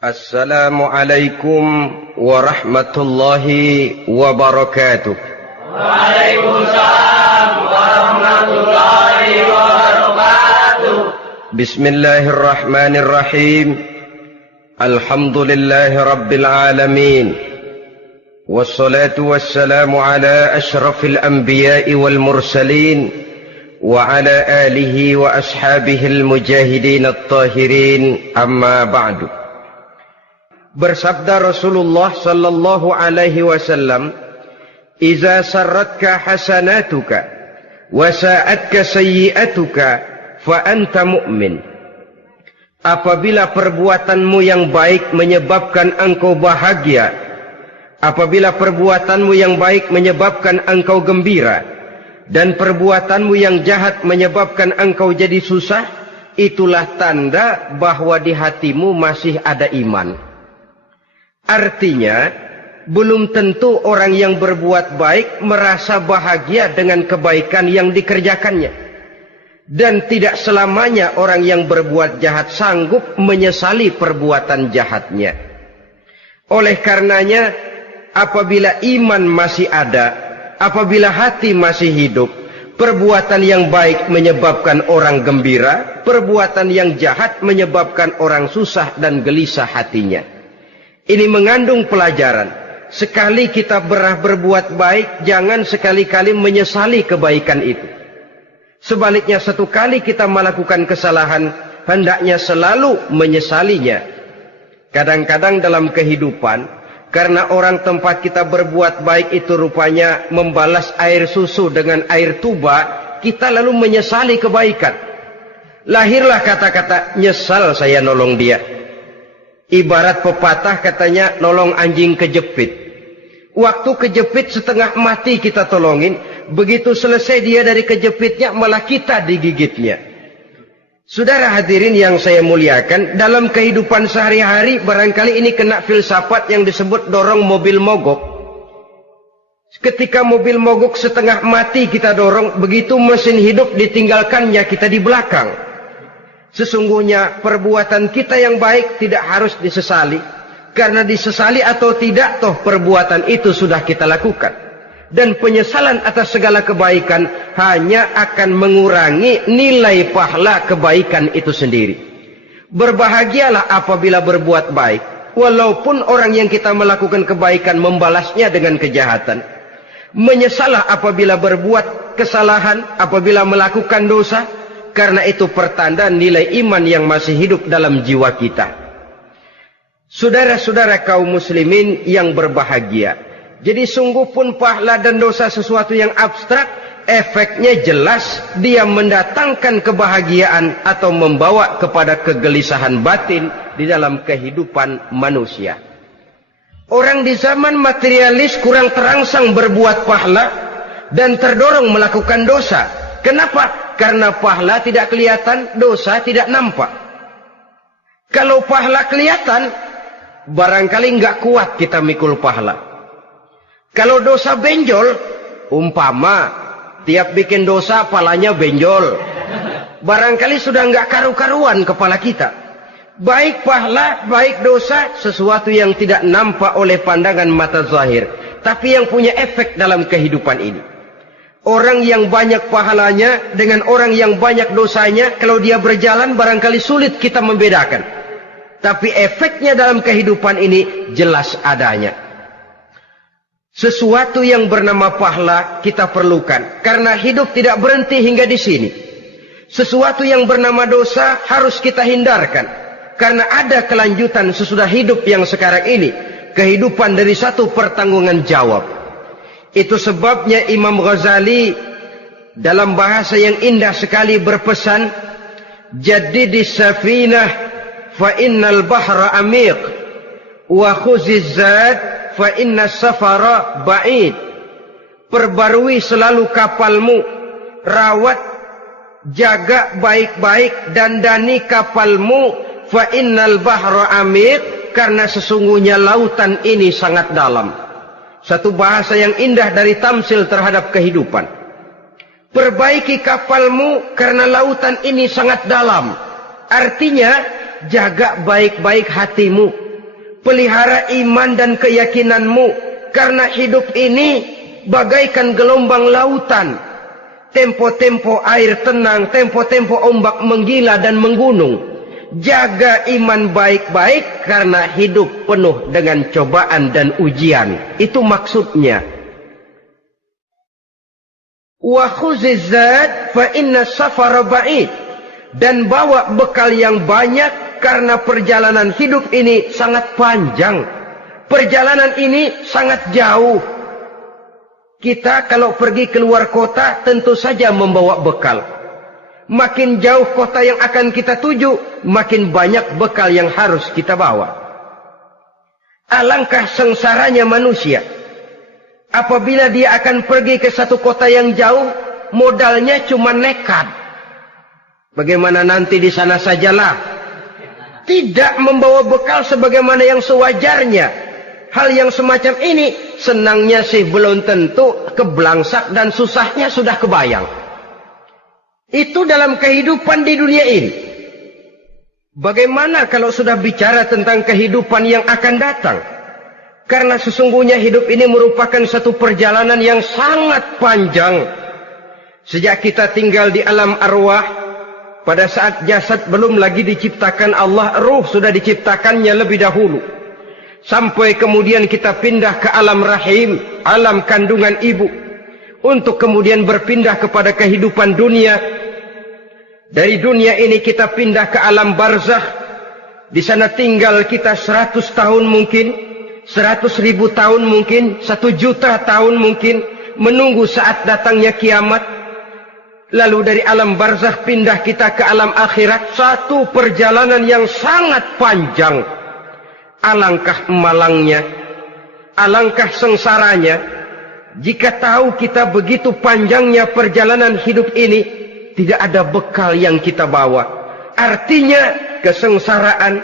Assalamualaikum warahmatullahi wabarakatuh. Waalaikumsalam warahmatullahi wabarakatuh. Bismillahirrahmanirrahim. Alhamdulillahi rabbil alamin. Wassalatu wassalamu ala ashrafil anbiya'i wal mursalin wa ala alihi wa ashabihil mujahidin at-tahirin, amma ba'du. Bersabda Rasulullah sallallahu alaihi wasallam, "Iza sarratka hasanatuka wa sa'atka sayyi'atuka fa anta mu'min." Apabila perbuatanmu yang baik menyebabkan engkau bahagia, apabila perbuatanmu yang baik menyebabkan engkau gembira, dan perbuatanmu yang jahat menyebabkan engkau jadi susah, itulah tanda bahwa di hatimu masih ada iman. Artinya, belum tentu orang yang berbuat baik merasa bahagia dengan kebaikan yang dikerjakannya. Dan tidak selamanya orang yang berbuat jahat sanggup menyesali perbuatan jahatnya. Oleh karenanya, apabila iman masih ada, apabila hati masih hidup, perbuatan yang baik menyebabkan orang gembira, perbuatan yang jahat menyebabkan orang susah dan gelisah hatinya. Ini mengandung pelajaran. Sekali kita berbuat baik, jangan sekali-kali menyesali kebaikan itu. Sebaliknya, satu kali kita melakukan kesalahan, hendaknya selalu menyesalinya. Kadang-kadang dalam kehidupan, karena orang tempat kita berbuat baik itu rupanya membalas air susu dengan air tuba, kita lalu menyesali kebaikan. Lahirlah kata-kata, "Nyesal saya nolong dia." Ibarat pepatah katanya, nolong anjing kejepit. Waktu kejepit setengah mati kita tolongin, begitu selesai dia dari kejepitnya, malah kita digigitnya. Saudara hadirin yang saya muliakan, dalam kehidupan sehari-hari barangkali ini kena filsafat yang disebut dorong mobil mogok. Ketika mobil mogok setengah mati kita dorong, begitu mesin hidup ditinggalkannya kita di belakang. Sesungguhnya perbuatan kita yang baik tidak harus disesali. Karena disesali atau tidak, toh perbuatan itu sudah kita lakukan. Dan penyesalan atas segala kebaikan hanya akan mengurangi nilai pahala kebaikan itu sendiri. Berbahagialah apabila berbuat baik, walaupun orang yang kita melakukan kebaikan membalasnya dengan kejahatan. Menyesalah apabila berbuat kesalahan, apabila melakukan dosa, karena itu pertanda nilai iman yang masih hidup dalam jiwa kita. Saudara-saudara kaum muslimin yang berbahagia, jadi sungguh pun pahala dan dosa sesuatu yang abstrak, efeknya jelas dia mendatangkan kebahagiaan atau membawa kepada kegelisahan batin di dalam kehidupan manusia. Orang di zaman materialis kurang terangsang berbuat pahala dan terdorong melakukan dosa. Kenapa? Karena pahala tidak kelihatan, dosa tidak nampak. Kalau pahala kelihatan, barangkali nggak kuat kita mikul pahala. Kalau dosa benjol, umpama tiap bikin dosa palanya benjol, barangkali sudah nggak karu-karuan kepala kita. Baik pahala, baik dosa, sesuatu yang tidak nampak oleh pandangan mata zahir, tapi yang punya efek dalam kehidupan ini. Orang yang banyak pahalanya dengan orang yang banyak dosanya, kalau dia berjalan barangkali sulit kita membedakan. Tapi efeknya dalam kehidupan ini jelas adanya. Sesuatu yang bernama pahala kita perlukan, karena hidup tidak berhenti hingga di sini. Sesuatu yang bernama dosa harus kita hindarkan, karena ada kelanjutan sesudah hidup yang sekarang ini. Kehidupan dari satu pertanggungan jawab. Itu sebabnya Imam Ghazali dalam bahasa yang indah sekali berpesan, "Jaddidis safinah fa innal bahra amiq wa khuziz zad fa innas safara ba'id." Perbarui selalu kapalmu, rawat, jaga baik-baik, dandani kapalmu, fa innal bahra amiq, karena sesungguhnya lautan ini sangat dalam. Satu bahasa yang indah dari tamsil terhadap kehidupan. Perbaiki kapalmu karena lautan ini sangat dalam. Artinya, jaga baik-baik hatimu. pelihara iman dan keyakinanmu, karena hidup ini bagaikan gelombang lautan. Tempo-tempo air tenang, tempo-tempo ombak menggila dan menggunung. Jaga iman baik-baik karena hidup penuh dengan cobaan dan ujian. Itu maksudnya. Wa khuziz zad fa inna safara ba'id. Dan bawa bekal yang banyak karena perjalanan hidup ini sangat panjang. Perjalanan ini sangat jauh. Kita kalau pergi keluar kota tentu saja membawa bekal. Makin jauh kota yang akan kita tuju, makin banyak bekal yang harus kita bawa. Alangkah sengsaranya manusia apabila dia akan pergi ke satu kota yang jauh, modalnya cuma nekat. Bagaimana nanti di sana sajalah. Tidak membawa bekal sebagaimana yang sewajarnya. Hal yang semacam ini senangnya sih belum tentu, keblangsak dan susahnya sudah kebayang. Itu dalam kehidupan di dunia ini. Bagaimana kalau sudah bicara tentang kehidupan yang akan datang? Karena sesungguhnya hidup ini merupakan satu perjalanan yang sangat panjang. Sejak kita tinggal di alam arwah, pada saat jasad belum lagi diciptakan Allah, ruh sudah diciptakannya lebih dahulu. Sampai kemudian kita pindah ke alam rahim, alam kandungan ibu. Untuk kemudian berpindah kepada kehidupan dunia. Dari dunia ini kita pindah ke alam barzakh. Di sana tinggal kita 100 tahun mungkin, 100.000 tahun mungkin, 1 juta tahun mungkin, menunggu saat datangnya kiamat. Lalu dari alam barzakh pindah kita ke alam akhirat. Satu perjalanan yang sangat panjang. Alangkah malangnya, alangkah sengsaranya, jika tahu kita begitu panjangnya perjalanan hidup ini, tidak ada bekal yang kita bawa. Artinya kesengsaraan,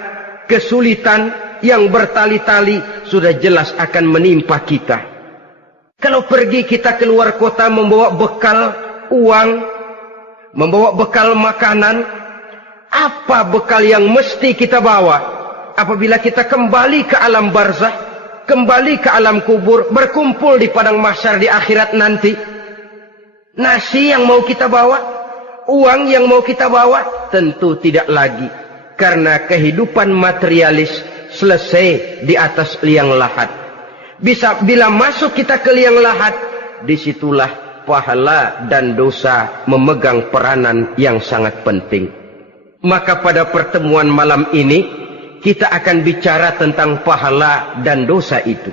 kesulitan yang bertali-tali sudah jelas akan menimpa kita. Kalau pergi kita keluar kota membawa bekal uang, membawa bekal makanan, apa bekal yang mesti kita bawa? Apabila kita kembali ke alam barzakh, kembali ke alam kubur, berkumpul di padang mahsyar di akhirat nanti, nasi yang mau kita bawa, uang yang mau kita bawa, tentu tidak lagi. Karena kehidupan materialis selesai di atas liang lahat. Bila masuk kita ke liang lahat, disitulah pahala dan dosa memegang peranan yang sangat penting. Maka pada pertemuan malam ini kita akan bicara tentang pahala dan dosa itu.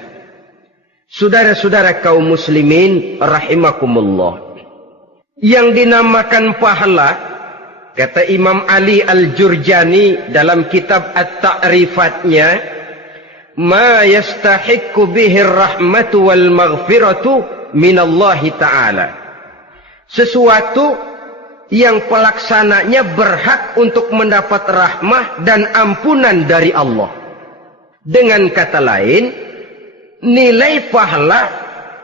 Saudara-saudara kaum muslimin rahimakumullah. Yang dinamakan pahala, kata Imam Ali Al-Jurjani dalam kitab At-Ta'rifatnya, ma yastahiqqu bihi ar-rahmatu wal maghfiratu minallahi ta'ala. Sesuatu yang pelaksananya berhak untuk mendapat rahmah dan ampunan dari Allah. Dengan kata lain, nilai pahala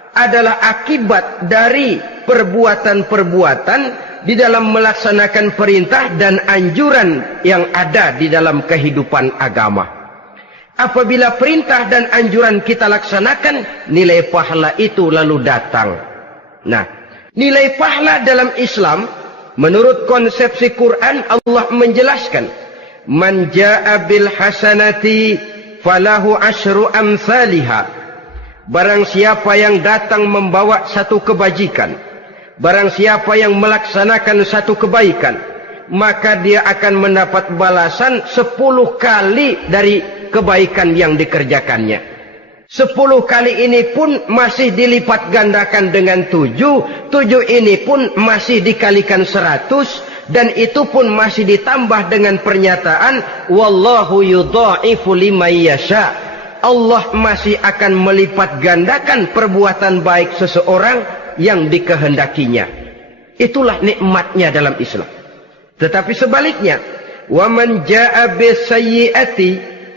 adalah akibat dari perbuatan-perbuatan di dalam melaksanakan perintah dan anjuran yang ada di dalam kehidupan agama. Apabila perintah dan anjuran kita laksanakan, nilai pahala itu lalu datang. Nah, nilai pahala dalam Islam, menurut konsepsi Quran, Allah menjelaskan, man jaa bil hasanati falahu asyru amsalihha. Barang siapa yang datang membawa satu kebajikan, barang siapa yang melaksanakan satu kebaikan, maka dia akan mendapat balasan 10 kali dari kebaikan yang dikerjakannya. 10 kali ini pun masih dilipat gandakan dengan 7. 7 ini pun masih dikalikan 100. Dan itu pun masih ditambah dengan pernyataan, wallahu yudha'ifu liman yasha. Allah masih akan melipat gandakan perbuatan baik seseorang yang dikehendakinya. Itulah nikmatnya dalam Islam. Tetapi sebaliknya, wa man jaa'a bisayyi'ati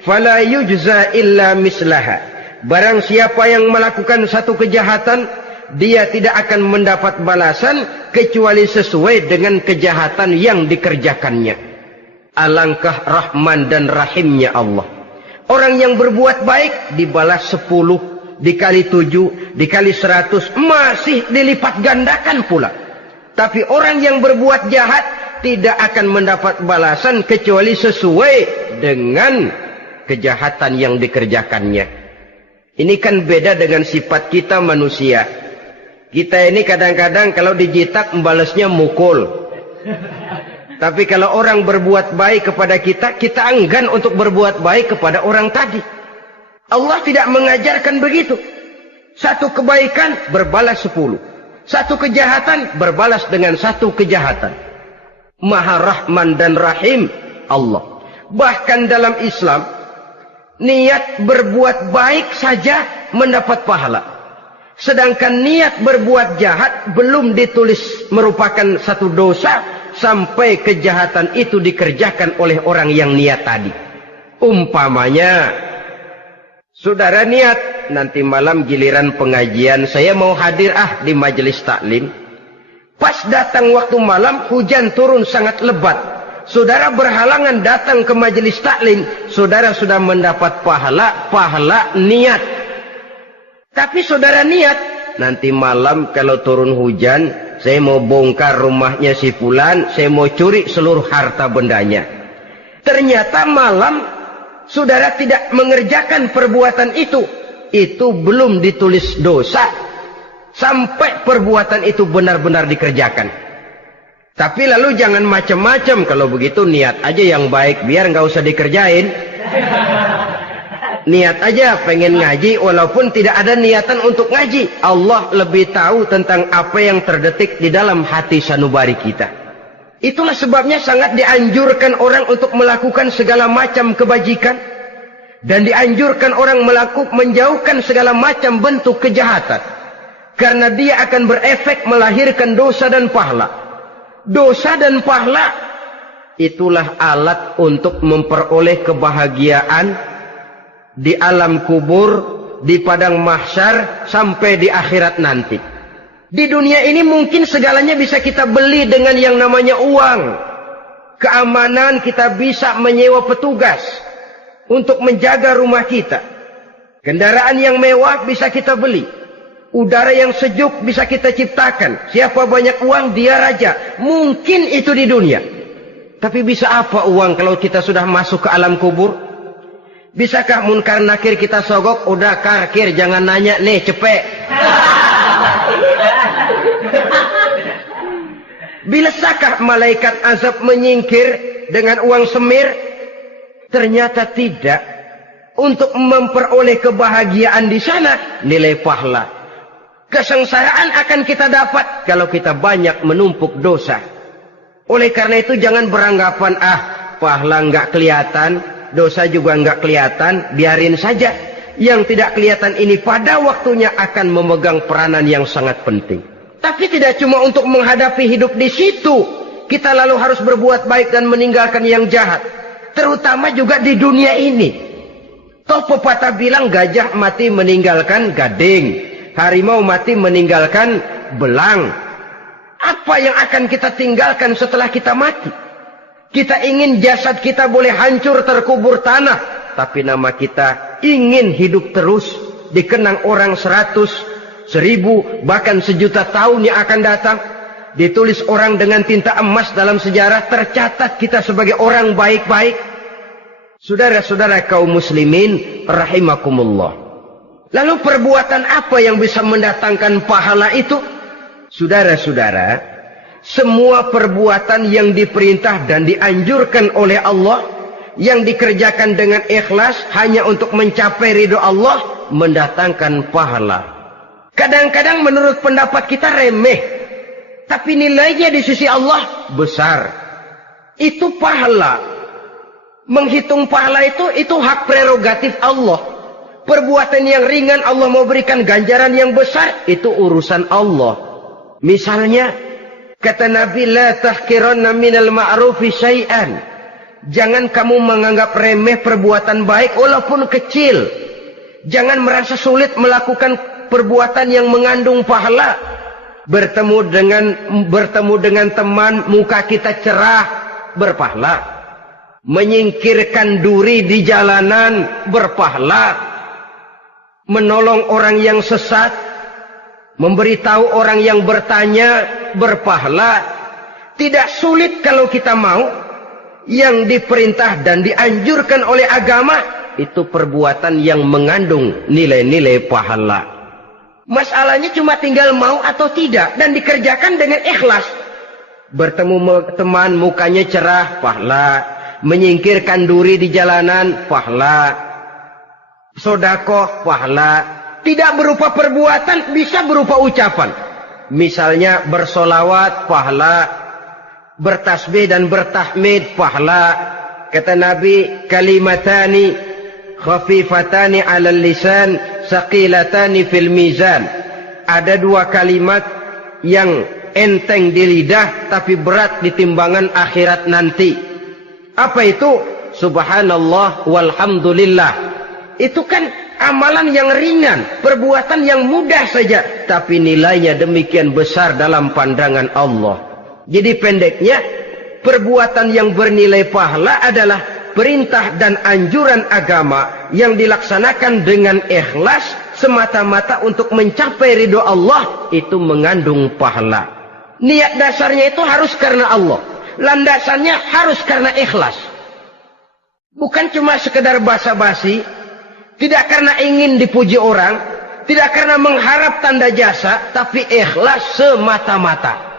fala yujza illa mislaha. Barang siapa yang melakukan satu kejahatan, dia tidak akan mendapat balasan kecuali sesuai dengan kejahatan yang dikerjakannya. Alangkah rahman dan rahimnya Allah. Orang yang berbuat baik dibalas 10, dikali 7, dikali 100, masih dilipat gandakan pula. Tapi orang yang berbuat jahat tidak akan mendapat balasan kecuali sesuai dengan kejahatan yang dikerjakannya. Ini kan beda dengan sifat kita manusia. Kita ini kadang-kadang kalau dijitak membalasnya mukul. Tapi kalau orang berbuat baik kepada kita, kita enggan untuk berbuat baik kepada orang tadi. Allah tidak mengajarkan begitu. Satu kebaikan berbalas 10. Satu kejahatan berbalas dengan satu kejahatan. Maha Rahman dan Rahim Allah. Bahkan dalam Islam, niat berbuat baik saja mendapat pahala. Sedangkan niat berbuat jahat belum ditulis merupakan satu dosa sampai kejahatan itu dikerjakan oleh orang yang niat tadi. Umpamanya, saudara niat nanti malam giliran pengajian saya mau hadir di majelis taklim. Pas datang waktu malam hujan turun sangat lebat. Saudara berhalangan datang ke majelis taklim, saudara sudah mendapat pahala niat. Tapi saudara niat, nanti malam kalau turun hujan, saya mau bongkar rumahnya si fulan, saya mau curi seluruh harta bendanya. Ternyata malam, saudara tidak mengerjakan perbuatan itu belum ditulis dosa, sampai perbuatan itu benar-benar dikerjakan. Tapi lalu jangan macam-macam, kalau begitu niat aja yang baik, biar nggak usah dikerjain. Niat aja pengen ngaji walaupun tidak ada niatan untuk ngaji. Allah lebih tahu tentang apa yang terdetik di dalam hati sanubari kita. Itulah sebabnya sangat dianjurkan orang untuk melakukan segala macam kebajikan. Dan dianjurkan orang menjauhkan segala macam bentuk kejahatan. Karena dia akan berefek melahirkan dosa dan pahala. Dosa dan pahala itulah alat untuk memperoleh kebahagiaan di alam kubur, di padang mahsyar, sampai di akhirat nanti. Di dunia ini mungkin segalanya bisa kita beli dengan yang namanya uang. Keamanan kita bisa menyewa petugas untuk menjaga rumah kita. Kendaraan yang mewah bisa kita beli. Udara yang sejuk bisa kita ciptakan. Siapa banyak uang dia raja. Mungkin itu di dunia. Tapi bisa apa uang kalau kita sudah masuk ke alam kubur? Bisakah munkar nakir kita sogok? Udah karkir, jangan nanya nih, cepet. Bisakah malaikat azab menyingkir dengan uang semir? Ternyata tidak. Untuk memperoleh kebahagiaan di sana, nilai pahala. Kesengsaraan akan kita dapat kalau kita banyak menumpuk dosa. Oleh karena itu jangan beranggapan, pahala nggak kelihatan, dosa juga nggak kelihatan, biarin saja. Yang tidak kelihatan ini pada waktunya akan memegang peranan yang sangat penting. Tapi tidak cuma untuk menghadapi hidup di situ, kita lalu harus berbuat baik dan meninggalkan yang jahat. Terutama juga di dunia ini. Toh pepatah bilang gajah mati meninggalkan gading, harimau mati meninggalkan belang. Apa yang akan kita tinggalkan setelah kita mati? Kita ingin jasad kita boleh hancur terkubur tanah, tapi nama kita ingin hidup terus, dikenang orang 100, 1000, bahkan 1.000.000 tahun yang akan datang. Ditulis orang dengan tinta emas dalam sejarah, tercatat kita sebagai orang baik-baik. Saudara-saudara kaum muslimin rahimakumullah. Lalu perbuatan apa yang bisa mendatangkan pahala itu? Saudara-saudara, semua perbuatan yang diperintah dan dianjurkan oleh Allah, yang dikerjakan dengan ikhlas hanya untuk mencapai ridho Allah, mendatangkan pahala. Kadang-kadang menurut pendapat kita remeh, tapi nilainya di sisi Allah besar. Itu pahala. Menghitung pahala itu hak prerogatif Allah. Perbuatan yang ringan Allah mau berikan ganjaran yang besar, itu urusan Allah. Misalnya, kata Nabi, la tahkiranna minal ma'rufi syai'an. Jangan kamu menganggap remeh perbuatan baik walaupun kecil. Jangan merasa sulit melakukan perbuatan yang mengandung pahala. Bertemu dengan teman, muka kita cerah, berpahala. menyingkirkan duri di jalanan berpahala, menolong orang yang sesat, memberitahu orang yang bertanya berpahala. Tidak sulit kalau kita mau. Yang diperintah dan dianjurkan oleh agama itu perbuatan yang mengandung nilai-nilai pahala. Masalahnya cuma tinggal mau atau tidak dan dikerjakan dengan ikhlas. Bertemu teman mukanya cerah, pahala. Menyingkirkan duri di jalanan, pahala. Sedekah, pahala. Tidak berupa perbuatan, bisa berupa ucapan. Misalnya bersolawat, pahala. Bertasbih dan bertahmid, pahala. Kata Nabi, kalimatani khafifatani 'alal lisan, saqilatani fil mizan. Ada dua kalimat yang enteng di lidah tapi berat di timbangan akhirat nanti. Apa itu? Subhanallah walhamdulillah. Itu kan amalan yang ringan, perbuatan yang mudah saja, tapi nilainya demikian besar dalam pandangan Allah. Jadi pendeknya, perbuatan yang bernilai pahala adalah perintah dan anjuran agama yang dilaksanakan dengan ikhlas semata-mata untuk mencapai ridho Allah, itu mengandung pahala. Niat dasarnya itu harus karena Allah. Landasannya harus karena ikhlas. Bukan cuma sekedar basa-basi, tidak karena ingin dipuji orang, tidak karena mengharap tanda jasa, tapi ikhlas semata-mata.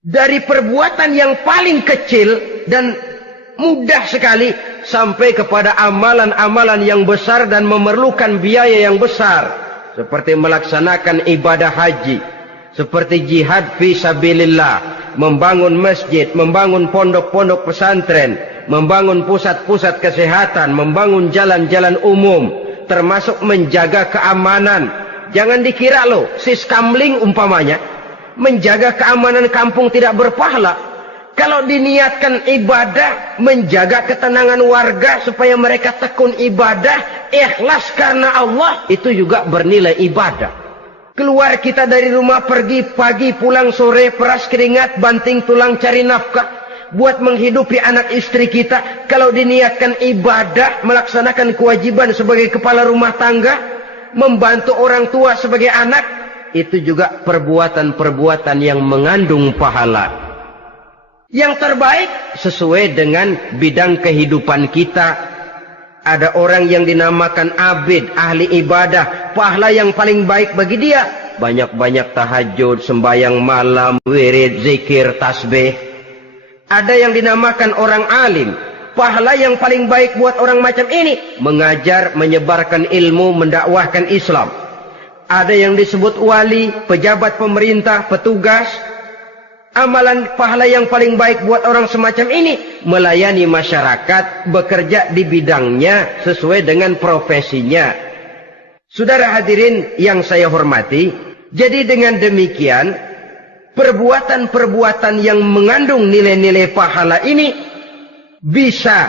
Dari perbuatan yang paling kecil dan mudah sekali sampai kepada amalan-amalan yang besar dan memerlukan biaya yang besar, seperti melaksanakan ibadah haji, seperti jihad fi sabilillah, membangun masjid, membangun pondok-pondok pesantren, membangun pusat-pusat kesehatan, membangun jalan-jalan umum, termasuk menjaga keamanan. Jangan dikira loh, siskamling umpamanya, menjaga keamanan kampung tidak berpahala. Kalau diniatkan ibadah, menjaga ketenangan warga supaya mereka tekun ibadah, ikhlas karena Allah, itu juga bernilai ibadah. Keluar kita dari rumah, pergi pagi, pulang sore, peras keringat, banting tulang cari nafkah, buat menghidupi anak istri kita. Kalau diniatkan ibadah, melaksanakan kewajiban sebagai kepala rumah tangga, membantu orang tua sebagai anak, itu juga perbuatan-perbuatan yang mengandung pahala. Yang terbaik sesuai dengan bidang kehidupan kita. Ada orang yang dinamakan abid, ahli ibadah, pahala yang paling baik bagi dia banyak-banyak tahajud, sembahyang malam, wirid, zikir, tasbih. Ada yang dinamakan orang alim, pahala yang paling baik buat orang macam ini mengajar, menyebarkan ilmu, mendakwahkan Islam. Ada yang disebut wali, pejabat pemerintah, petugas. Amalan pahala yang paling baik buat orang semacam ini melayani masyarakat, bekerja di bidangnya sesuai dengan profesinya. Saudara hadirin yang saya hormati, jadi dengan demikian perbuatan-perbuatan yang mengandung nilai-nilai pahala ini bisa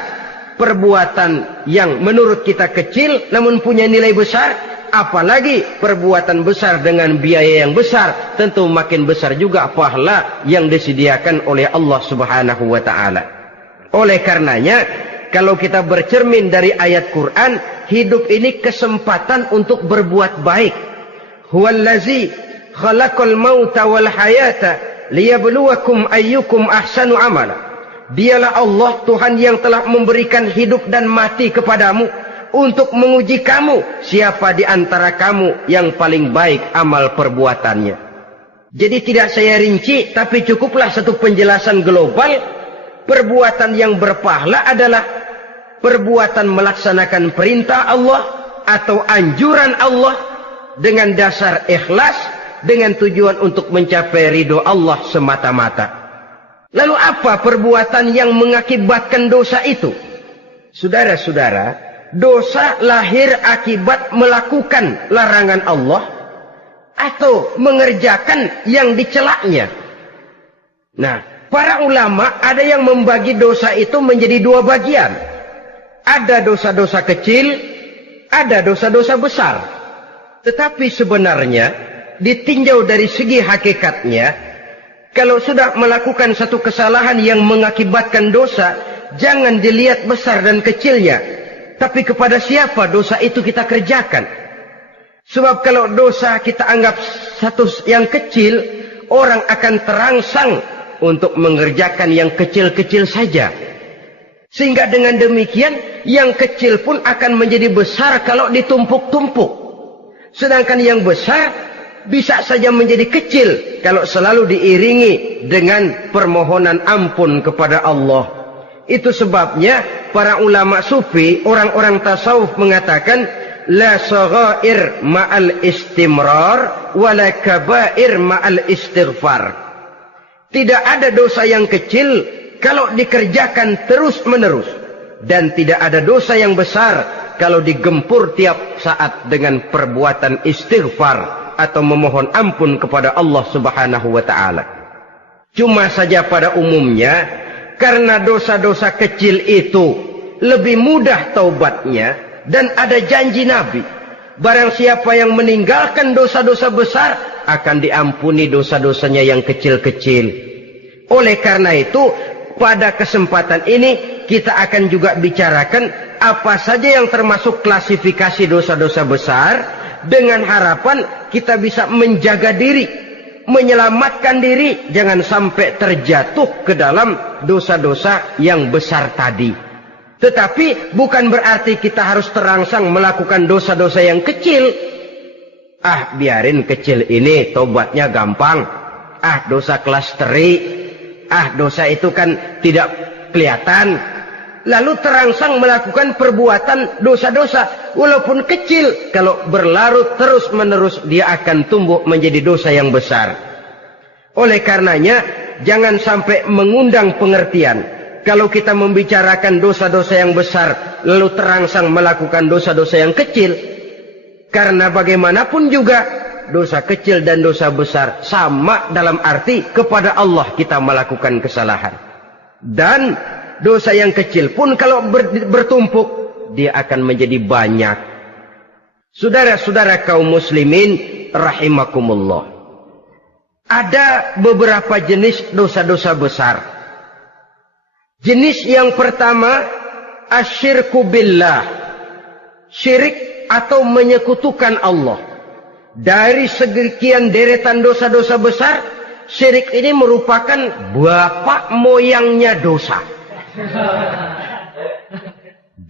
perbuatan yang menurut kita kecil namun punya nilai besar. Apalagi perbuatan besar dengan biaya yang besar, tentu makin besar juga pahala yang disediakan oleh Allah Subhanahu wa ta'ala. Oleh karenanya, kalau kita bercermin dari ayat Quran, hidup ini kesempatan untuk berbuat baik. Huwallazi khalaqal mauta wal hayata liyabluwakum ayyukum ahsanu amala. Dialah Allah, Tuhan yang telah memberikan hidup dan mati kepadamu untuk menguji kamu, siapa di antara kamu yang paling baik amal perbuatannya. Jadi tidak saya rinci, tapi cukuplah satu penjelasan global. Perbuatan yang berpahala adalah perbuatan melaksanakan perintah Allah atau anjuran Allah dengan dasar ikhlas, dengan tujuan untuk mencapai ridho Allah semata-mata. Lalu apa perbuatan yang mengakibatkan dosa itu? Saudara-saudara, dosa lahir akibat melakukan larangan Allah atau mengerjakan yang dicelaknya. Nah, para ulama ada yang membagi dosa itu menjadi dua bagian. Ada dosa-dosa kecil, ada dosa-dosa besar. Tetapi sebenarnya ditinjau dari segi hakikatnya, kalau sudah melakukan satu kesalahan yang mengakibatkan dosa, jangan dilihat besar dan kecilnya, tapi kepada siapa dosa itu kita kerjakan. Sebab kalau dosa kita anggap satu yang kecil, orang akan terangsang untuk mengerjakan yang kecil-kecil saja. Sehingga dengan demikian, yang kecil pun akan menjadi besar kalau ditumpuk-tumpuk. Sedangkan yang besar bisa saja menjadi kecil kalau selalu diiringi dengan permohonan ampun kepada Allah. Itu sebabnya para ulama sufi, orang-orang tasawuf mengatakan, la saghair ma'al istimrar, wala kabair ma'al istighfar. Tidak ada dosa yang kecil kalau dikerjakan terus-menerus. Dan tidak ada dosa yang besar kalau digempur tiap saat dengan perbuatan istighfar atau memohon ampun kepada Allah Subhanahu wa ta'ala. Cuma saja pada umumnya, karena dosa-dosa kecil itu lebih mudah taubatnya, dan ada janji Nabi, barang siapa yang meninggalkan dosa-dosa besar akan diampuni dosa-dosanya yang kecil-kecil. Oleh karena itu, pada kesempatan ini kita akan juga bicarakan apa saja yang termasuk klasifikasi dosa-dosa besar, dengan harapan kita bisa menjaga diri, menyelamatkan diri, jangan sampai terjatuh ke dalam dosa-dosa yang besar tadi. Tetapi bukan berarti kita harus terangsang melakukan dosa-dosa yang kecil. Ah, biarin kecil ini, tobatnya gampang. Ah, dosa kelas teri. Ah, dosa itu kan tidak kelihatan. Lalu terangsang melakukan perbuatan dosa-dosa walaupun kecil. Kalau berlarut terus-menerus, dia akan tumbuh menjadi dosa yang besar. Oleh karenanya, jangan sampai mengundang pengertian kalau kita membicarakan dosa-dosa yang besar lalu terangsang melakukan dosa-dosa yang kecil. Karena bagaimanapun juga dosa kecil dan dosa besar sama dalam arti kepada Allah kita melakukan kesalahan. Dan dosa yang kecil pun kalau bertumpuk, dia akan menjadi banyak. Saudara-saudara kaum muslimin rahimakumullah, ada beberapa jenis dosa-dosa besar. Jenis yang pertama, asyirku billah, syirik atau menyekutukan Allah. Dari sekian deretan dosa-dosa besar, syirik ini merupakan bapak moyangnya dosa.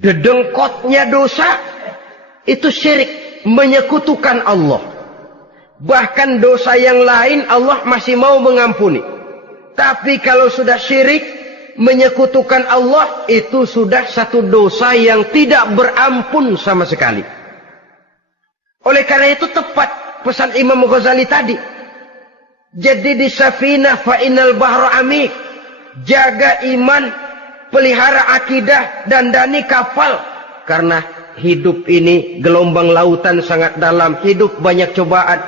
Dedengkotnya dosa, itu syirik, menyekutukan Allah. Bahkan dosa yang lain Allah masih mau mengampuni. Tapi kalau sudah syirik, menyekutukan Allah, itu sudah satu dosa yang tidak berampun sama sekali. Oleh karena itu tepat pesan Imam Ghazali tadi. Jadi di safinah fa innal bahra amik. Jaga iman, pelihara akidah, dandani kapal. Karena hidup ini gelombang lautan sangat dalam, hidup banyak cobaan.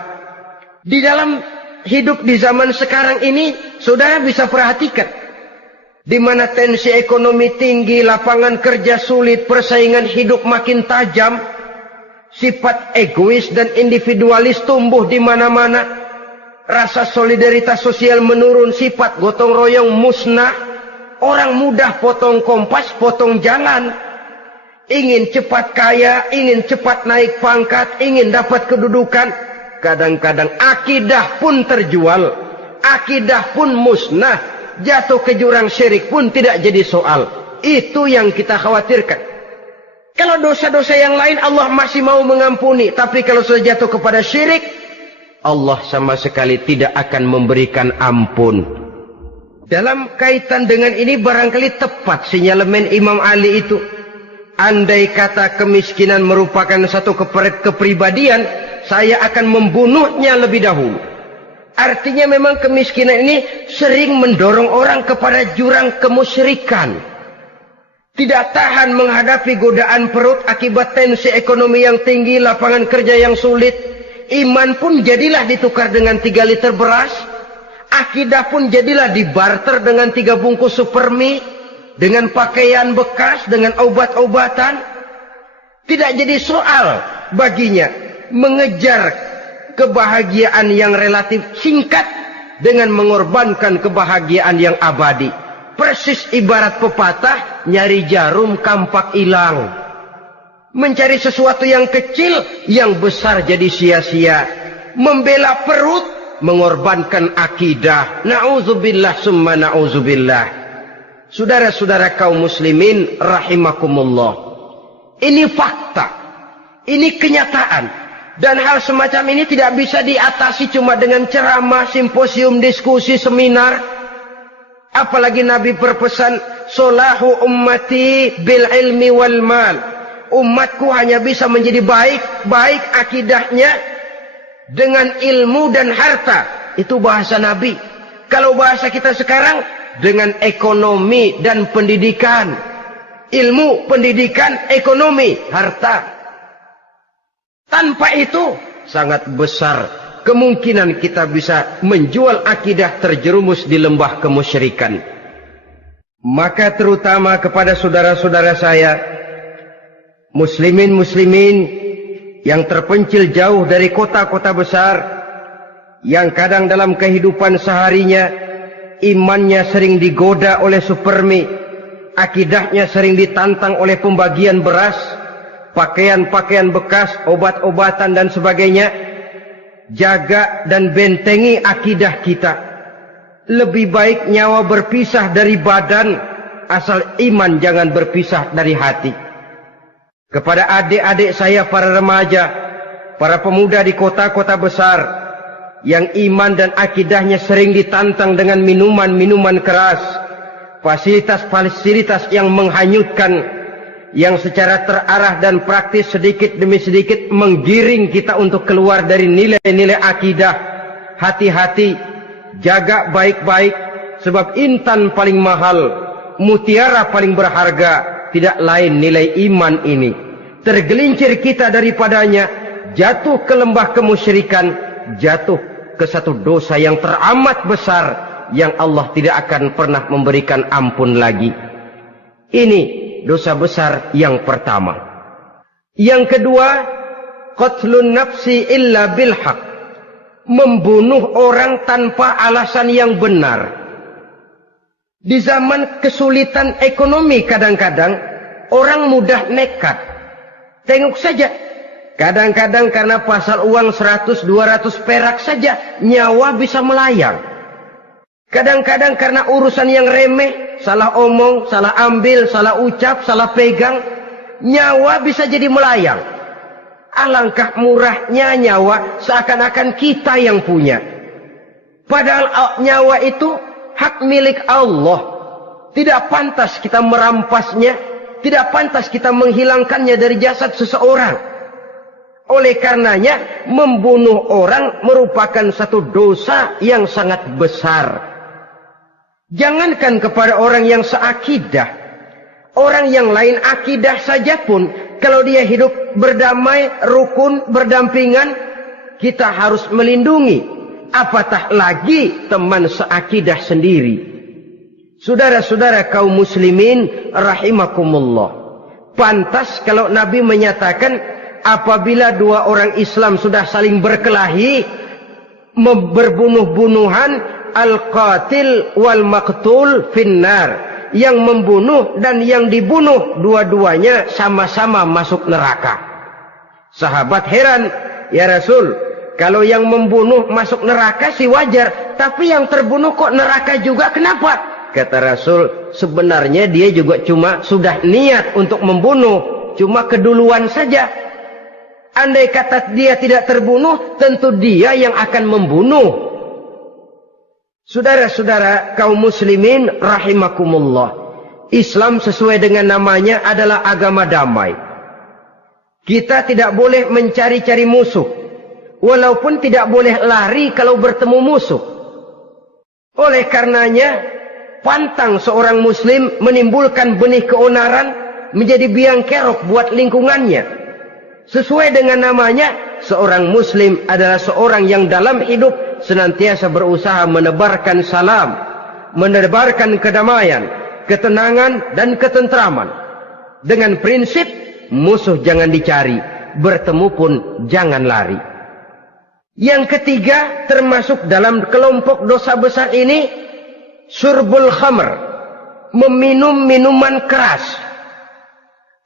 Di dalam hidup di zaman sekarang ini, saudara bisa perhatikan, di mana tensi ekonomi tinggi, lapangan kerja sulit, persaingan hidup makin tajam, sifat egois dan individualis tumbuh di mana-mana, rasa solidaritas sosial menurun, sifat gotong royong musnah, orang mudah potong kompas, potong jalan, ingin cepat kaya, ingin cepat naik pangkat, ingin dapat kedudukan. Kadang-kadang akidah pun terjual, akidah pun musnah, jatuh ke jurang syirik pun tidak jadi soal. Itu yang kita khawatirkan. Kalau dosa-dosa yang lain Allah masih mau mengampuni, tapi kalau sudah jatuh kepada syirik, Allah sama sekali tidak akan memberikan ampun. Dalam kaitan dengan ini barangkali tepat sinyalemen Imam Ali itu. Andai kata kemiskinan merupakan satu kepribadian, saya akan membunuhnya lebih dahulu. Artinya memang kemiskinan ini sering mendorong orang kepada jurang kemusyrikan. Tidak tahan menghadapi godaan perut akibat tensi ekonomi yang tinggi, lapangan kerja yang sulit. Iman pun jadilah ditukar dengan 3 liter beras. Akidah pun jadilah dibarter dengan 3 bungkus supermi, dengan pakaian bekas, dengan obat-obatan. Tidak jadi soal baginya mengejar kebahagiaan yang relatif singkat dengan mengorbankan kebahagiaan yang abadi. Persis ibarat pepatah, nyari jarum kampak hilang. Mencari sesuatu yang kecil, yang besar jadi sia-sia. Membela perut, mengorbankan akidah. Na'udzubillah summa na'udzubillah. Saudara-saudara kaum muslimin rahimakumullah. Ini fakta. Ini kenyataan. Dan hal semacam ini tidak bisa diatasi cuma dengan ceramah, simposium, diskusi, seminar. Apalagi Nabi berpesan, solahu ummati bil ilmi wal mal. Umatku hanya bisa menjadi baik akidahnya dengan ilmu dan harta. Itu bahasa Nabi. Kalau bahasa kita sekarang, dengan ekonomi dan pendidikan. Ilmu, pendidikan, ekonomi, harta. Tanpa itu, sangat besar kemungkinan kita bisa menjual akidah terjerumus di lembah kemusyrikan. Maka terutama kepada saudara-saudara saya, muslimin yang terpencil jauh dari kota-kota besar, yang kadang dalam kehidupan seharinya imannya sering digoda oleh supermi, akidahnya sering ditantang oleh pembagian beras, pakaian-pakaian bekas, obat-obatan dan sebagainya. Jaga dan bentengi akidah kita. Lebih baik nyawa berpisah dari badan, asal iman jangan berpisah dari hati. Kepada adik-adik saya para remaja, para pemuda di kota-kota besar, yang iman dan akidahnya sering ditantang dengan minuman-minuman keras, fasilitas-fasilitas yang menghanyutkan, yang secara terarah dan praktis sedikit demi sedikit menggiring kita untuk keluar dari nilai-nilai akidah. Hati-hati, jaga baik-baik, sebab intan paling mahal, mutiara paling berharga, tidak lain nilai iman ini. Tergelincir kita daripadanya, jatuh ke lembah kemusyrikan, jatuh ke satu dosa yang teramat besar, yang Allah tidak akan pernah memberikan ampun lagi. Ini dosa besar yang pertama. Yang kedua, qatlun nafsi illa bil haq. Membunuh orang tanpa alasan yang benar. Di zaman kesulitan ekonomi kadang-kadang orang mudah nekat. Tengok saja. Kadang-kadang karena pasal uang 100-200 perak saja nyawa bisa melayang. Kadang-kadang karena urusan yang remeh, salah omong, salah ambil, salah ucap, salah pegang, nyawa bisa jadi melayang. Alangkah murahnya nyawa, seakan-akan kita yang punya. Padahal nyawa itu hak milik Allah. Tidak pantas kita merampasnya, tidak pantas kita menghilangkannya dari jasad seseorang. Oleh karenanya, membunuh orang merupakan satu dosa yang sangat besar. Jangankan kepada orang yang seakidah, orang yang lain akidah saja pun, kalau dia hidup berdamai, rukun, berdampingan, kita harus melindungi. Apatah lagi teman seakidah sendiri. Saudara-saudara kaum muslimin rahimakumullah. Pantas kalau Nabi menyatakan, apabila dua orang Islam sudah saling berkelahi, berbunuh-bunuhan, al-qatil wal maqtul finnar. Yang membunuh dan yang dibunuh, dua-duanya sama-sama masuk neraka. Sahabat heran, ya Rasul, kalau yang membunuh masuk neraka sih wajar, tapi yang terbunuh kok neraka juga, kenapa? Kata Rasul, sebenarnya dia juga cuma sudah niat untuk membunuh, cuma keduluan saja. Andai kata dia tidak terbunuh, tentu dia yang akan membunuh. Saudara-saudara kaum muslimin rahimakumullah. Islam sesuai dengan namanya adalah agama damai. Kita tidak boleh mencari-cari musuh. Walaupun tidak boleh lari kalau bertemu musuh. Oleh karenanya, pantang seorang muslim menimbulkan benih keonaran menjadi biang kerok buat lingkungannya. Sesuai dengan namanya, seorang muslim adalah seorang yang dalam hidup senantiasa berusaha menebarkan salam, menebarkan kedamaian, ketenangan dan ketentraman. Dengan prinsip, musuh jangan dicari, bertemu pun jangan lari. Yang ketiga, termasuk dalam kelompok dosa besar ini, syurbul khamr, meminum minuman keras.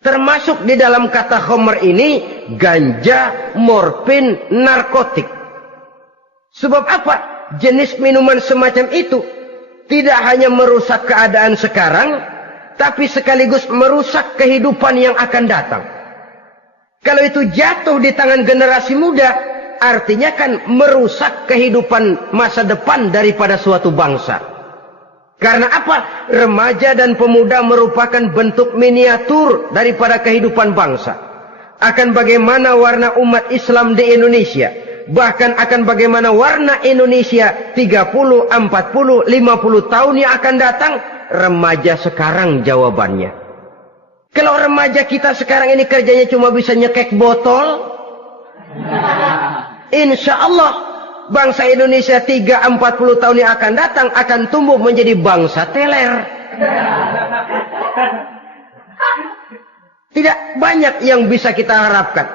Termasuk di dalam kata khamr ini ganja, morfin, narkotik. Sebab apa? Jenis minuman semacam itu tidak hanya merusak keadaan sekarang, tapi sekaligus merusak kehidupan yang akan datang. Kalau itu jatuh di tangan generasi muda, artinya kan merusak kehidupan masa depan daripada suatu bangsa. Karena apa? Remaja dan pemuda merupakan bentuk miniatur daripada kehidupan bangsa. Akan bagaimana warna umat Islam di Indonesia. Bahkan akan bagaimana warna Indonesia 30, 40, 50 tahun yang akan datang. Remaja sekarang jawabannya. Kalau remaja kita sekarang ini kerjanya cuma bisa nyekek botol, insya Allah bangsa Indonesia 30-40 tahun yang akan datang akan tumbuh menjadi bangsa teler. Tidak banyak yang bisa kita harapkan.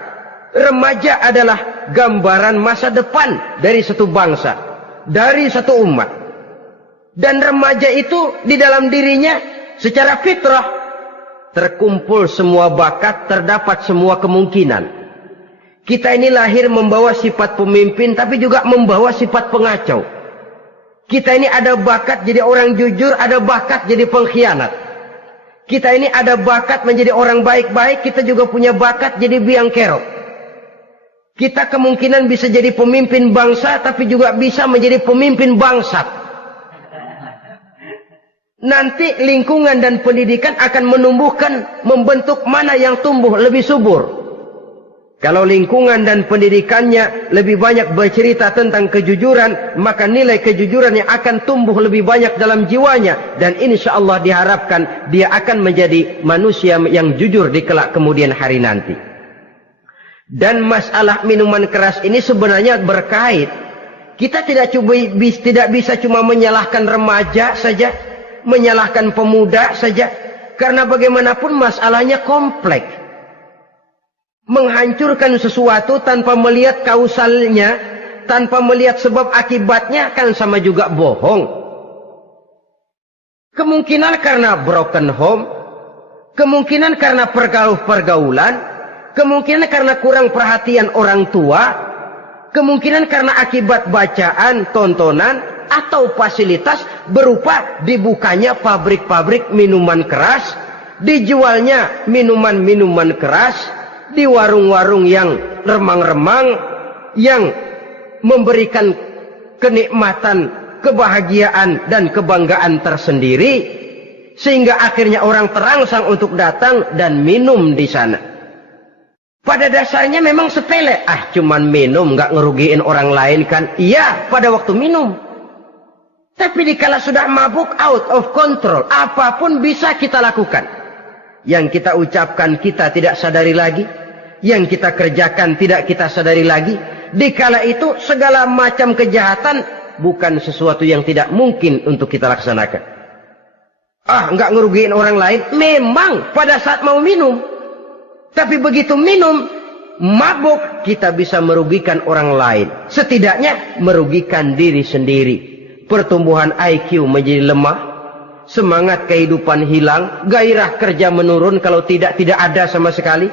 Remaja adalah gambaran masa depan dari satu bangsa, dari satu umat. Dan remaja itu di dalam dirinya secara fitrah terkumpul semua bakat, terdapat semua kemungkinan. Kita ini lahir membawa sifat pemimpin, tapi juga membawa sifat pengacau. Kita ini ada bakat jadi orang jujur, ada bakat jadi pengkhianat. Kita ini ada bakat menjadi orang baik-baik, kita juga punya bakat jadi biang kerok. Kita kemungkinan bisa jadi pemimpin bangsa, tapi juga bisa menjadi pemimpin bangsat. Nanti lingkungan dan pendidikan akan menumbuhkan, membentuk mana yang tumbuh lebih subur. Kalau lingkungan dan pendidikannya lebih banyak bercerita tentang kejujuran, maka nilai kejujuran yang akan tumbuh lebih banyak dalam jiwanya. Dan insya Allah diharapkan dia akan menjadi manusia yang jujur di kelak kemudian hari nanti. Dan masalah minuman keras ini sebenarnya berkait. Kita tidak bisa cuma menyalahkan remaja saja, menyalahkan pemuda saja. Karena bagaimanapun masalahnya kompleks. Menghancurkan sesuatu tanpa melihat kausalnya, tanpa melihat sebab akibatnya kan sama juga bohong. Kemungkinan karena broken home, kemungkinan karena pergaulan, kemungkinan karena kurang perhatian orang tua, kemungkinan karena akibat bacaan, tontonan, atau fasilitas berupa dibukanya pabrik-pabrik minuman keras, dijualnya minuman-minuman keras, di warung-warung yang remang-remang, yang memberikan kenikmatan, kebahagiaan dan kebanggaan tersendiri, sehingga akhirnya orang terangsang untuk datang dan minum di sana. Pada dasarnya memang sepele, cuman minum, nggak ngerugiin orang lain kan? Iya, pada waktu minum. Tapi dikala sudah mabuk, out of control, apapun bisa kita lakukan. Yang kita ucapkan kita tidak sadari lagi, yang kita kerjakan tidak kita sadari lagi. Dikala itu segala macam kejahatan bukan sesuatu yang tidak mungkin untuk kita laksanakan. Nggak ngerugiin orang lain, memang pada saat mau minum. Tapi begitu minum, mabuk, kita bisa merugikan orang lain. Setidaknya merugikan diri sendiri. Pertumbuhan IQ menjadi lemah, semangat kehidupan hilang, gairah kerja menurun, kalau tidak ada sama sekali.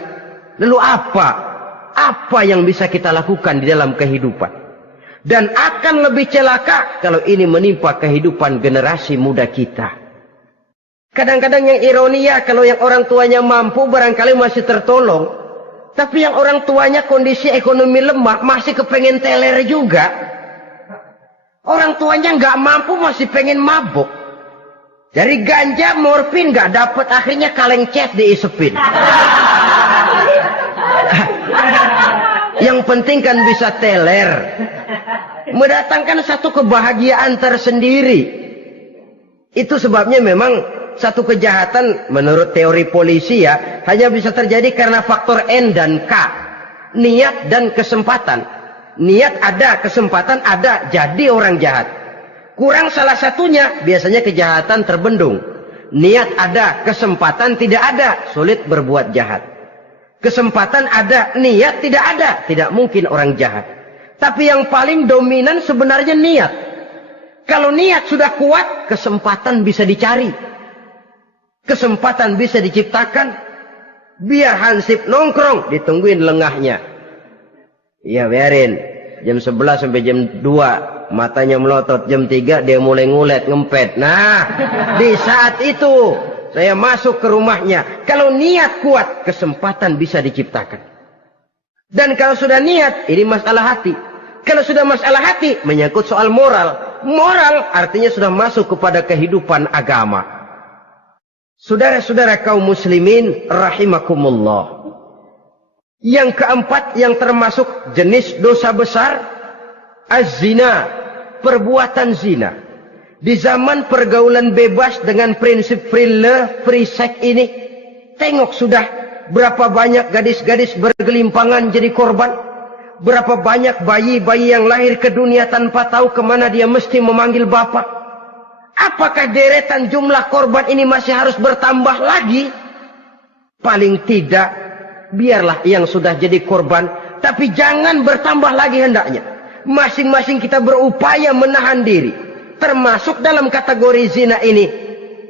Lalu apa yang bisa kita lakukan di dalam kehidupan? Dan akan lebih celaka kalau ini menimpa kehidupan generasi muda kita. Kadang-kadang yang ironi ya, kalau yang orang tuanya mampu barangkali masih tertolong. Tapi yang orang tuanya kondisi ekonomi lemah masih kepengen teler juga. Orang tuanya nggak mampu masih pengen mabuk. Dari ganja, morfin nggak dapat, akhirnya kaleng cet diisepin. Yang penting kan bisa teler, mendatangkan satu kebahagiaan tersendiri. Itu sebabnya memang satu kejahatan menurut teori polisi ya hanya bisa terjadi karena faktor N dan K, niat dan kesempatan. Niat ada, kesempatan ada, jadi orang jahat. Kurang salah satunya, biasanya kejahatan terbendung. Niat ada, kesempatan tidak ada, sulit berbuat jahat. Kesempatan ada, niat tidak ada, tidak mungkin orang jahat. Tapi yang paling dominan sebenarnya niat. Kalau niat sudah kuat, kesempatan bisa dicari. Kesempatan bisa diciptakan. Biar hansip nongkrong, ditungguin lengahnya. Iya, biarin. Jam 11 sampai jam 2. Matanya melotot. Jam 3 dia mulai ngulet, ngempet. Nah, di saat itu saya masuk ke rumahnya. Kalau niat kuat, kesempatan bisa diciptakan. Dan kalau sudah niat, ini masalah hati. Kalau sudah masalah hati, menyangkut soal moral. Moral artinya sudah masuk kepada kehidupan agama. Saudara-saudara kaum muslimin rahimakumullah. Yang keempat yang termasuk jenis dosa besar, az-zina, perbuatan zina. Di zaman pergaulan bebas dengan prinsip free love, free sex ini, tengok sudah berapa banyak gadis-gadis bergelimpangan jadi korban. Berapa banyak bayi-bayi yang lahir ke dunia tanpa tahu kemana dia mesti memanggil bapak. Apakah deretan jumlah korban ini masih harus bertambah lagi? Paling tidak, biarlah yang sudah jadi korban, tapi jangan bertambah lagi hendaknya. Masing-masing kita berupaya menahan diri. Termasuk dalam kategori zina ini,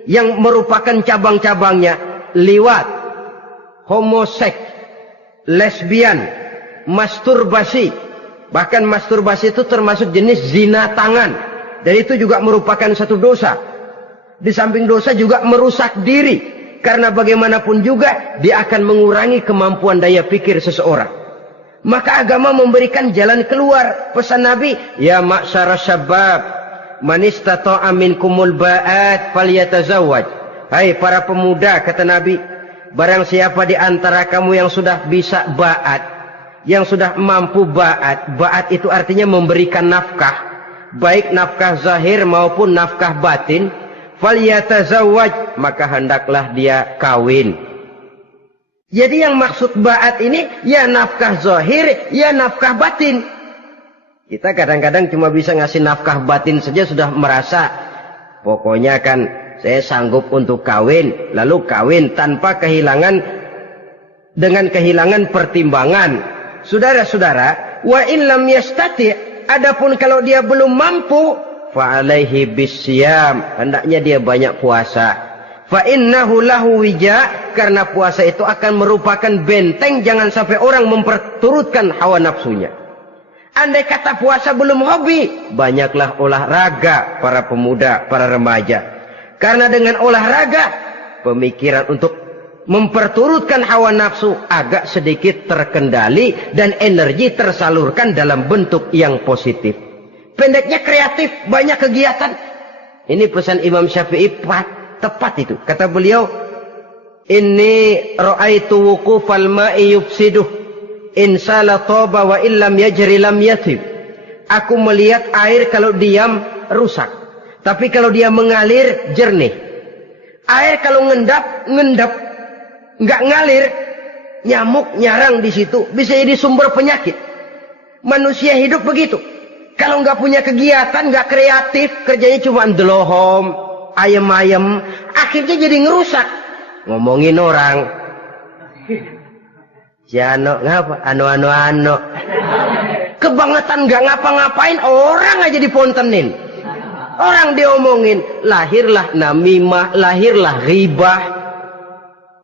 yang merupakan cabang-cabangnya, liwat, homoseks, lesbian, masturbasi. Bahkan masturbasi itu termasuk jenis zina tangan. Dan itu juga merupakan satu dosa. Di samping dosa juga merusak diri. Karena bagaimanapun juga dia akan mengurangi kemampuan daya pikir seseorang. Maka agama memberikan jalan keluar. Pesan Nabi, ya ma'syara syabab, man istata'a minkumul ba'at falyatazawwaj. Hai para pemuda, kata Nabi, barang siapa di antara kamu yang sudah bisa ba'at, yang sudah mampu ba'at. Ba'at itu artinya memberikan nafkah. Baik nafkah zahir maupun nafkah batin, falyatazawwaj, maka hendaklah dia kawin. Jadi yang maksud ba'at ini ya nafkah zahir, ya nafkah batin. Kita kadang-kadang cuma bisa ngasih nafkah batin saja sudah merasa pokoknya kan saya sanggup untuk kawin, lalu kawin tanpa kehilangan, dengan kehilangan pertimbangan. Saudara-saudara, wa in lam yastati', adapun kalau dia belum mampu, fa alaihi bisyam, hendaknya dia banyak puasa. Fa innahu lahu wija, karena puasa itu akan merupakan benteng jangan sampai orang memperturutkan hawa nafsunya. Andai kata puasa belum hobi, banyaklah olahraga para pemuda, para remaja. Karena dengan olahraga, pemikiran untuk memperturutkan hawa nafsu agak sedikit terkendali dan energi tersalurkan dalam bentuk yang positif. Pendeknya kreatif, banyak kegiatan. Ini pesan Imam Syafi'i tepat itu. Kata beliau, inni ra'aitu wuqufal ma'i yufsiduh in sala toba wa illam yajri lam yatib. Aku melihat air kalau diam rusak, tapi kalau dia mengalir jernih. Air kalau ngendap nggak ngalir, nyamuk nyarang di situ, bisa jadi sumber penyakit. Manusia hidup begitu. Kalau nggak punya kegiatan, nggak kreatif, kerjanya cuma delohom, ayam-ayam, akhirnya jadi ngerusak. Ngomongin orang. Si Ano, ngapa? Ano. Kebangetan nggak ngapa-ngapain, orang aja dipontenin. Orang diomongin, lahirlah namimah, lahirlah ghibah.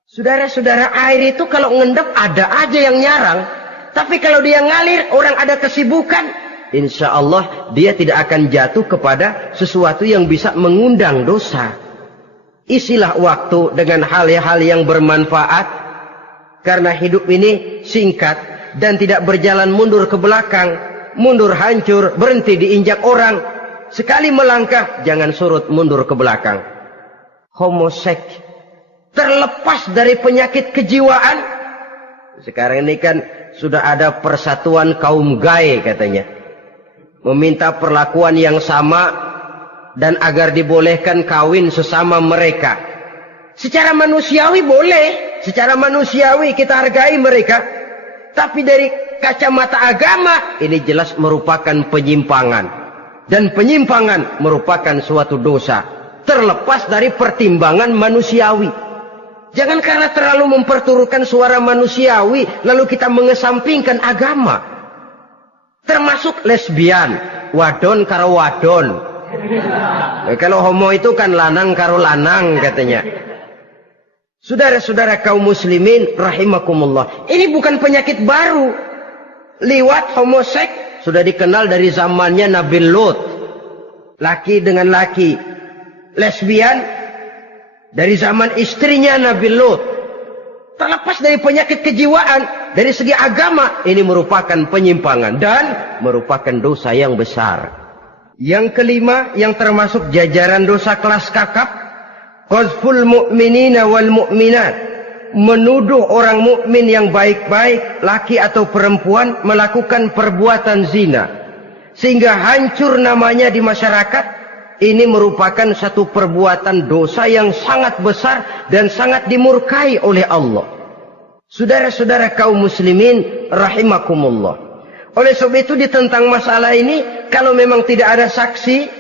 Saudara-saudara, air itu kalau ngendap ada aja yang nyarang. Tapi kalau dia ngalir, orang ada kesibukan, insya Allah dia tidak akan jatuh kepada sesuatu yang bisa mengundang dosa. Isilah waktu dengan hal-hal yang bermanfaat. Karena hidup ini singkat dan tidak berjalan mundur ke belakang. Mundur hancur, berhenti diinjak orang. Sekali melangkah, jangan surut mundur ke belakang. Homoseks terlepas dari penyakit kejiwaan. Sekarang ini kan sudah ada persatuan kaum gay katanya. Meminta perlakuan yang sama dan agar dibolehkan kawin sesama mereka. Secara manusiawi boleh. Secara manusiawi kita hargai mereka. Tapi dari kacamata agama, ini jelas merupakan penyimpangan. Dan penyimpangan merupakan suatu dosa. Terlepas dari pertimbangan manusiawi. Jangan karena terlalu memperturutkan suara manusiawi, lalu kita mengesampingkan agama. Termasuk lesbian, wadon karo wadon. Kalau homo itu kan lanang karo lanang katanya. Saudara-saudara kaum muslimin rahimakumullah, ini bukan penyakit baru. Liwat, homoseks sudah dikenal dari zamannya Nabi Lut. Laki dengan laki. Lesbian dari zaman istrinya Nabi Lut. Terlepas dari penyakit kejiwaan, dari segi agama, ini merupakan penyimpangan dan merupakan dosa yang besar. Yang kelima, yang termasuk jajaran dosa kelas kakap, qazful mu'minina wal mu'minat, menuduh orang mukmin yang baik-baik, laki atau perempuan, melakukan perbuatan zina sehingga hancur namanya di masyarakat. Ini merupakan satu perbuatan dosa yang sangat besar dan sangat dimurkai oleh Allah. Saudara-saudara kaum muslimin rahimakumullah, oleh sebab itu tentang masalah ini, kalau memang tidak ada saksi,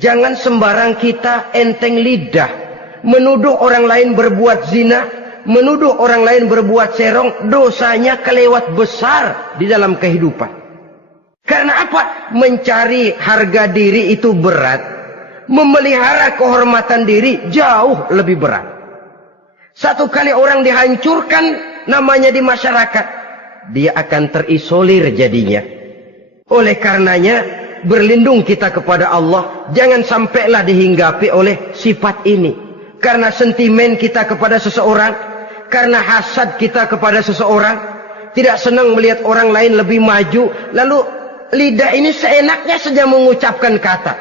jangan sembarang kita enteng lidah menuduh orang lain berbuat zina, menuduh orang lain berbuat serong. Dosanya kelewat besar di dalam kehidupan. Karena apa? Mencari harga diri itu berat, memelihara kehormatan diri jauh lebih berat. Satu kali orang dihancurkan namanya di masyarakat, dia akan terisolir jadinya. Oleh karenanya, berlindung kita kepada Allah, jangan sampailah dihinggapi oleh sifat ini. Karena sentimen kita kepada seseorang, karena hasad kita kepada seseorang, tidak senang melihat orang lain lebih maju, lalu lidah ini seenaknya saja mengucapkan kata.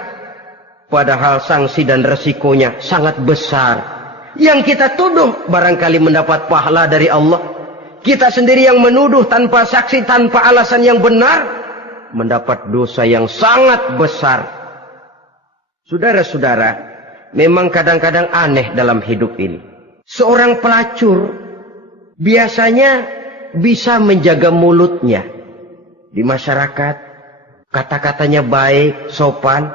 Padahal sanksi dan resikonya sangat besar. Yang kita tuduh barangkali mendapat pahala dari Allah. Kita sendiri yang menuduh tanpa saksi, tanpa alasan yang benar, mendapat dosa yang sangat besar. Saudara-saudara, memang kadang-kadang aneh dalam hidup ini. Seorang pelacur biasanya bisa menjaga mulutnya di masyarakat, kata-katanya baik, sopan.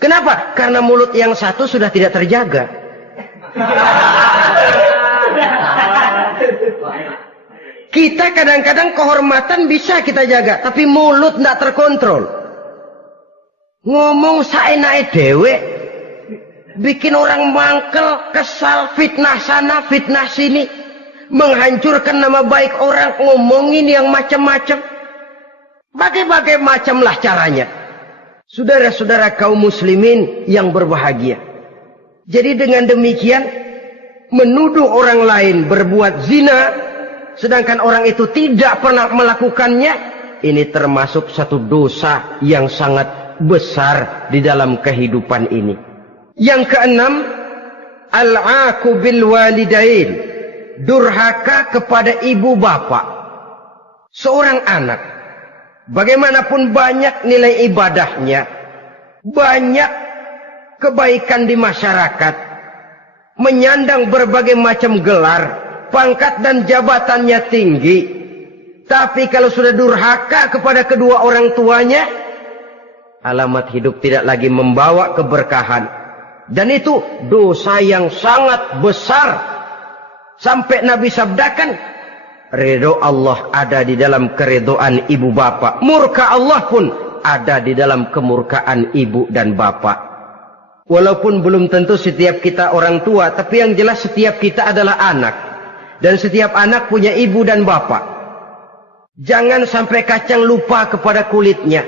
Kenapa? Karena mulut yang satu sudah tidak terjaga. Kita kadang-kadang kehormatan bisa kita jaga, tapi mulut tidak terkontrol. Ngomong saenake dewe, bikin orang mangkel, kesal, fitnah sana, fitnah sini, menghancurkan nama baik orang, ngomongin yang macam-macam. Bagai-bagai macamlah caranya. Saudara-saudara kaum muslimin yang berbahagia. Jadi dengan demikian, menuduh orang lain berbuat zina, sedangkan orang itu tidak pernah melakukannya, ini termasuk satu dosa yang sangat besar di dalam kehidupan ini. Yang keenam, al-'aqu bil walidain, durhaka kepada ibu bapak. Seorang anak, bagaimanapun banyak nilai ibadahnya, banyak kebaikan di masyarakat, menyandang berbagai macam gelar, pangkat dan jabatannya tinggi, tapi kalau sudah durhaka kepada kedua orang tuanya, alamat hidup tidak lagi membawa keberkahan. Dan itu dosa yang sangat besar. Sampai Nabi sabdakan, ridho Allah ada di dalam keridhaan ibu bapak. Murka Allah pun ada di dalam kemurkaan ibu dan bapak. Walaupun belum tentu setiap kita orang tua, tapi yang jelas setiap kita adalah anak. Dan setiap anak punya ibu dan bapak. Jangan sampai kacang lupa kepada kulitnya.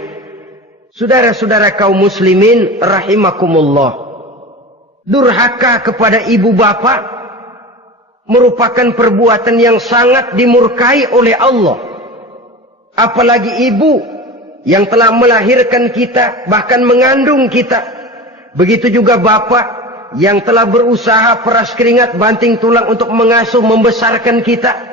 Saudara-saudara kaum muslimin rahimakumullah, durhaka kepada ibu bapak merupakan perbuatan yang sangat dimurkai oleh Allah. Apalagi ibu yang telah melahirkan kita, bahkan mengandung kita. Begitu juga bapak yang telah berusaha peras keringat banting tulang untuk mengasuh membesarkan kita.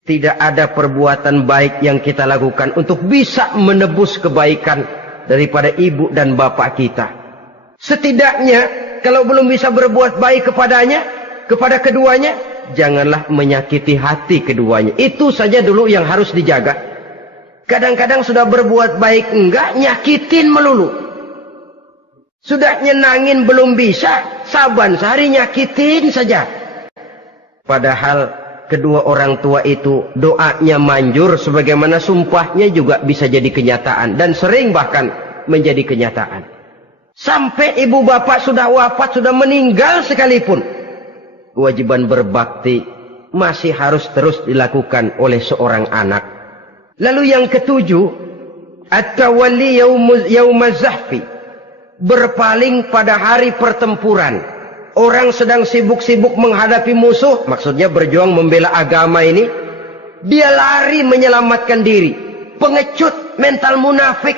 Tidak ada perbuatan baik yang kita lakukan untuk bisa menebus kebaikan daripada ibu dan bapak kita. Setidaknya kalau belum bisa berbuat baik kepadanya, kepada keduanya, janganlah menyakiti hati keduanya. Itu saja dulu yang harus dijaga. Kadang-kadang sudah berbuat baik enggak, nyakitin melulu. Sudah nyenangin belum bisa, saban sehari nyakitin saja. Padahal kedua orang tua itu doanya manjur, sebagaimana sumpahnya juga bisa jadi kenyataan. Dan sering bahkan menjadi kenyataan. Sampai ibu bapak sudah wafat, sudah meninggal sekalipun, kewajiban berbakti masih harus terus dilakukan oleh seorang anak. Lalu yang ketujuh, at-tawalli yaumaz zahfi, berpaling pada hari pertempuran. Orang sedang sibuk-sibuk menghadapi musuh, maksudnya berjuang membela agama ini, dia lari menyelamatkan diri. Pengecut, mental munafik.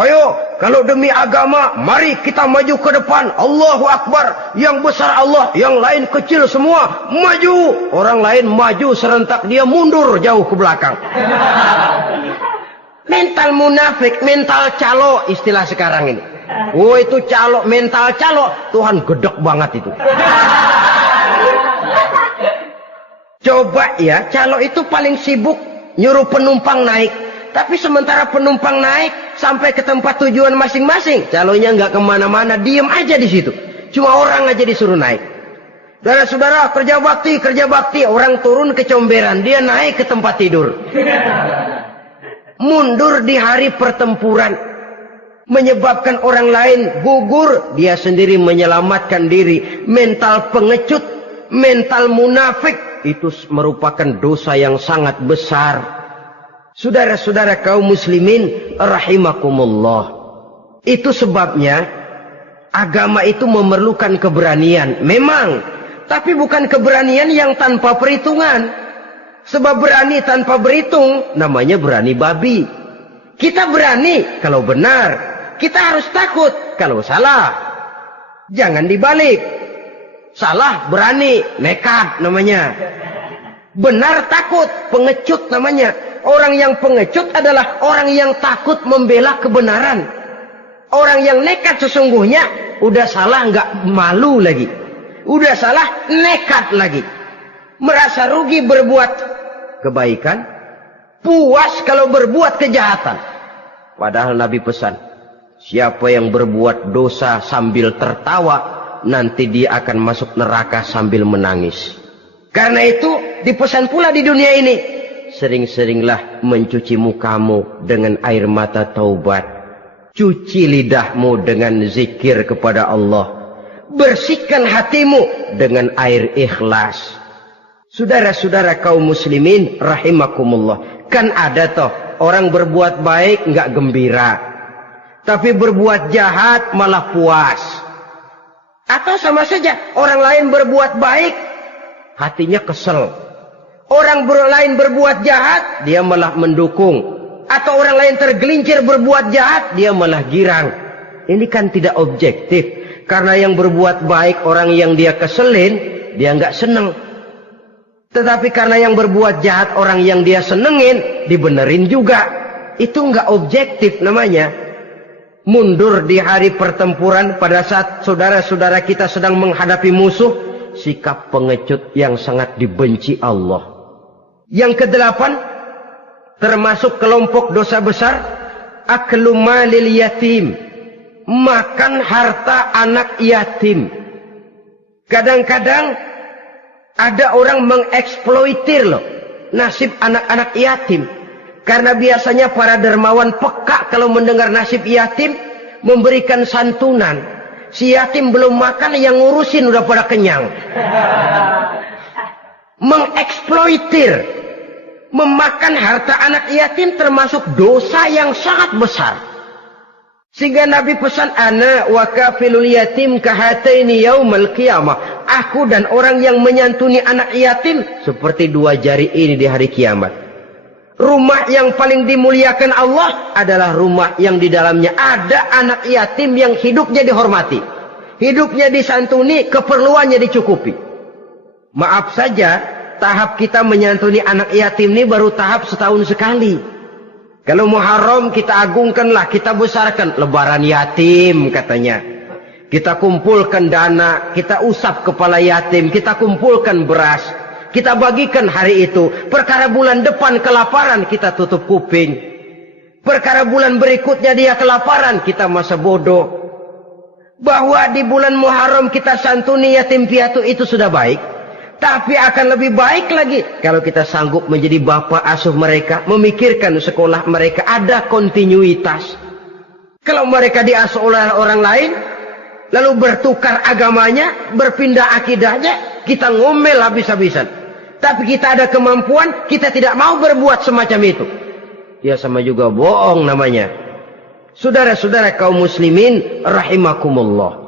Ayo, kalau demi agama, mari kita maju ke depan. Allahu Akbar. Yang besar Allah, yang lain kecil semua. Maju. Orang lain maju serentak, dia mundur jauh ke belakang. Mental munafik, mental calo istilah sekarang ini. Oh, itu calo, mental calo. Tuhan gedek banget itu. Coba ya, calo itu paling sibuk nyuruh penumpang naik. Tapi sementara penumpang naik sampai ke tempat tujuan masing-masing, calonya nggak kemana-mana, diem aja di situ. Cuma orang aja disuruh naik. Saudara-saudara, kerja bakti, orang turun ke comberan, dia naik ke tempat tidur. Mundur di hari pertempuran, menyebabkan orang lain gugur, dia sendiri menyelamatkan diri. Mental pengecut, mental munafik, itu merupakan dosa yang sangat besar. Saudara-saudara kaum muslimin rahimakumullah. Itu sebabnya agama itu memerlukan keberanian. Memang, tapi bukan keberanian yang tanpa perhitungan. Sebab berani tanpa berhitung namanya berani babi. Kita berani kalau benar, kita harus takut kalau salah. Jangan dibalik. Salah berani, nekat namanya. Benar takut, pengecut namanya. Orang yang pengecut adalah orang yang takut membela kebenaran. Orang yang nekat sesungguhnya udah salah nggak malu lagi. Udah salah nekat lagi. Merasa rugi berbuat kebaikan, puas kalau berbuat kejahatan. Padahal Nabi pesan, siapa yang berbuat dosa sambil tertawa, nanti dia akan masuk neraka sambil menangis. Karena itu dipesan pula di dunia ini, sering-seringlah mencuci mukamu dengan air mata taubat. Cuci lidahmu dengan zikir kepada Allah. Bersihkan hatimu dengan air ikhlas. Saudara-saudara kaum muslimin rahimakumullah. Kan ada toh orang berbuat baik nggak gembira, tapi berbuat jahat malah puas. Atau sama saja orang lain berbuat baik, hatinya kesel. Orang lain berbuat jahat, dia malah mendukung. Atau orang lain tergelincir berbuat jahat, dia malah girang. Ini kan tidak objektif. Karena yang berbuat baik, orang yang dia keselin, dia nggak seneng. Tetapi karena yang berbuat jahat, orang yang dia senengin, dibenerin juga. Itu nggak objektif namanya. Mundur di hari pertempuran pada saat saudara-saudara kita sedang menghadapi musuh, sikap pengecut yang sangat dibenci Allah. Yang kedelapan, termasuk kelompok dosa besar, aklu malil yatim, makan harta anak yatim. Kadang-kadang ada orang mengeksploitir loh nasib anak-anak yatim. Karena biasanya para dermawan peka kalau mendengar nasib yatim, memberikan santunan. Si yatim belum makan, yang ngurusin udah pada kenyang. Mengeksploitir, memakan harta anak yatim termasuk dosa yang sangat besar. Sehingga Nabi pesan, ana wa kafilul yatim kahataini yaumal qiyamah. Aku dan orang yang menyantuni anak yatim seperti dua jari ini di hari kiamat. Rumah yang paling dimuliakan Allah adalah rumah yang di dalamnya ada anak yatim yang hidupnya dihormati, hidupnya disantuni, keperluannya dicukupi. Maaf saja, tahap kita menyantuni anak yatim ini baru tahap setahun sekali. Kalau Muharram kita agungkanlah, kita besarkan. Lebaran yatim katanya. Kita kumpulkan dana, kita usap kepala yatim, kita kumpulkan beras, kita bagikan hari itu. Perkara bulan depan kelaparan, kita tutup kuping. Perkara bulan berikutnya dia kelaparan, kita masa bodoh. Bahwa di bulan Muharram kita santuni yatim piatu itu sudah baik. Tapi akan lebih baik lagi kalau kita sanggup menjadi bapak asuh mereka, memikirkan sekolah mereka, ada kontinuitas. Kalau mereka diasuh oleh orang lain, lalu bertukar agamanya, berpindah akidahnya, kita ngomel habis-habisan. Tapi kita ada kemampuan, kita tidak mau berbuat semacam itu. Ya sama juga bohong namanya. Saudara-saudara kaum muslimin rahimakumullah.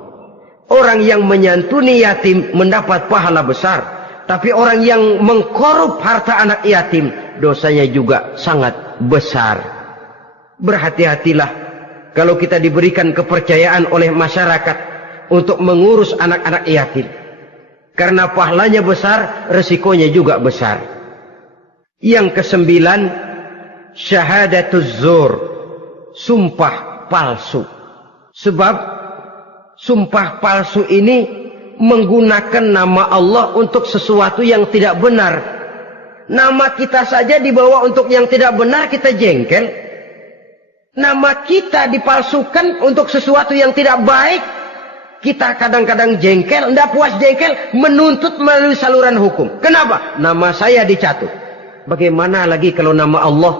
Orang yang menyantuni yatim mendapat pahala besar. Tapi orang yang mengkorup harta anak yatim, dosanya juga sangat besar. Berhati-hatilah kalau kita diberikan kepercayaan oleh masyarakat untuk mengurus anak-anak yatim. Karena pahalanya besar, resikonya juga besar. Yang kesembilan, syahadatuz zur, sumpah palsu. Sebab sumpah palsu ini menggunakan nama Allah untuk sesuatu yang tidak benar. Nama kita saja dibawa untuk yang tidak benar, kita jengkel. Nama kita dipalsukan untuk sesuatu yang tidak baik, kita kadang-kadang jengkel, tidak puas jengkel, menuntut melalui saluran hukum. Kenapa? Nama saya dicatut. Bagaimana lagi kalau nama Allah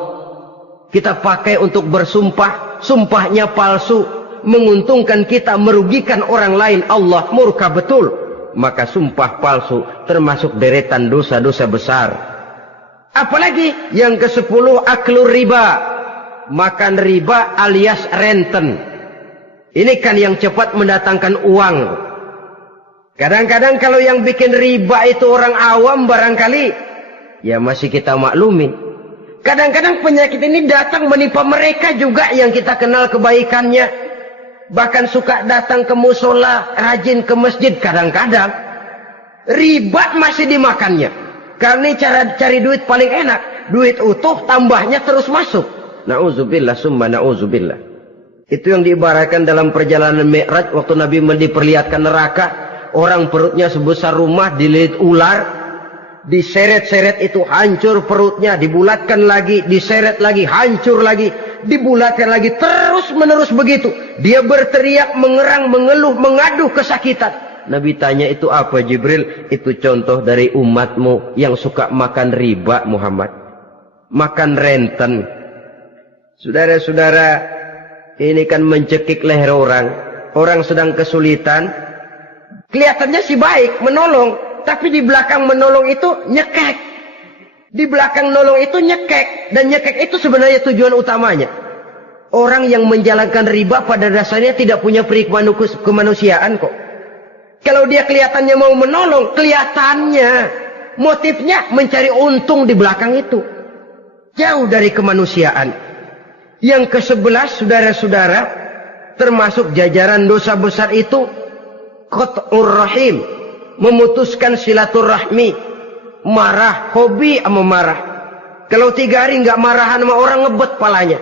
kita pakai untuk bersumpah, sumpahnya palsu, menguntungkan kita, merugikan orang lain, Allah murka betul. Maka sumpah palsu termasuk deretan dosa-dosa besar. Apalagi yang ke-10, aklur riba, makan riba alias renten. Ini kan yang cepat mendatangkan uang. Kadang-kadang kalau yang bikin riba itu orang awam barangkali, ya masih kita maklumi. Kadang-kadang penyakit ini datang menimpa mereka juga yang kita kenal kebaikannya. Bahkan suka datang ke musola, rajin ke masjid kadang-kadang. Riba masih dimakannya. Karena cara cari duit paling enak. Duit utuh tambahnya terus masuk. Na'udzubillah summa na'udzubillah. Itu yang diibaratkan dalam perjalanan Mi'raj waktu Nabi diperlihatkan neraka. Orang perutnya sebesar rumah dililit ular. Diseret-seret itu hancur perutnya. Dibulatkan lagi, diseret lagi, hancur lagi. Dibulatkan lagi, terus menerus begitu. Dia berteriak, mengerang, mengeluh, mengaduh kesakitan. Nabi tanya, itu apa Jibril? Itu contoh dari umatmu yang suka makan riba Muhammad. Makan renten. Saudara-saudara, ini kan mencekik leher orang. Orang sedang kesulitan. Kelihatannya sih baik, menolong. Tapi di belakang menolong itu nyekek. Di belakang nolong itu nyekek. Dan nyekek itu sebenarnya tujuan utamanya. Orang yang menjalankan riba pada dasarnya tidak punya peri kemanusiaan kok. Kalau dia kelihatannya mau menolong, kelihatannya motifnya mencari untung di belakang itu. Jauh dari kemanusiaan. Yang ke-11, saudara-saudara, termasuk jajaran dosa besar itu qat'ur rahim, memutuskan silaturahmi, marah, hobi sama marah. Kalau 3 hari nggak marahan sama orang, ngebet palanya.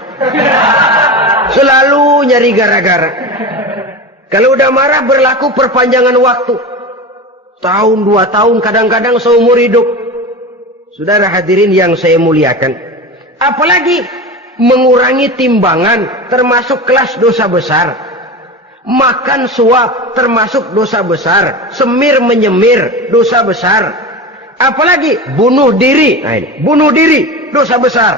Selalu nyari gara-gara. Kalau udah marah berlaku perpanjangan waktu. Tahun, 2 tahun, kadang-kadang seumur hidup. Saudara hadirin yang saya muliakan. Apalagi mengurangi timbangan termasuk kelas dosa besar. Makan suap termasuk dosa besar. Semir menyemir dosa besar. Apalagi bunuh diri. Nah ini, bunuh diri dosa besar.